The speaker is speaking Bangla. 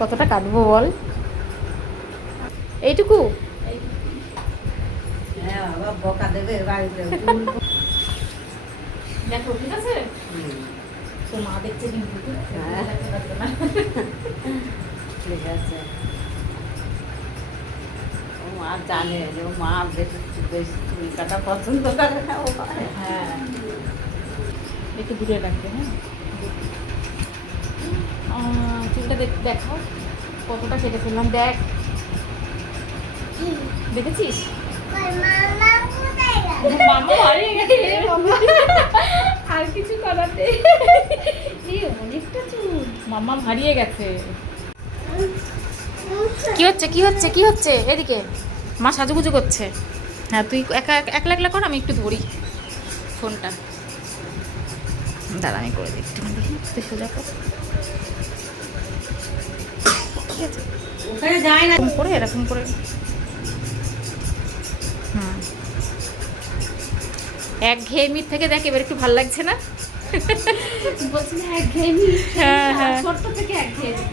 কতটা কাটবো বল? এইটুকু? হ্যাঁ বাবা বকা দেবে বাড়িতে। দেখো ঠিক আছে, তো মা দেখছে কিন্তু দেখতে পারবে না। ঠিক আছে। ও মা জানে যে ও মা বেশি বেশি চুল কাটা পছন্দ করে না ও। হ্যাঁ, একটু দূরে রাখবে। হ্যাঁ, চুলটা দেখাও কতটা কেটে ফেললাম। দেখ, দেখেছিস? মামা হারিয়ে গেছে রে বাবা। আর কিছু করার নেই, অনেকটা চুল মামা হারিয়ে গেছে। কি হচ্ছে কি হচ্ছে কি হচ্ছে? এদিকে মা সাজুগুজু করছে। হ্যাঁ, তুই একা একলা একলা কর, আমি একটু ধরি ফোনটা। দাঁড়া, আমি করে দিই একটু, দেখি তুই সোজা কর। ঠিক আছে, ওখানে যায় না। এরকম করে এরকম করে। হুম, একঘেয়েমির থেকে দেখ এবার একটু ভালো লাগছে না? বলছি না একঘেয়েমি, হ্যাঁ হ্যাঁ, ছোট্ট থেকে একঘেয়েমি।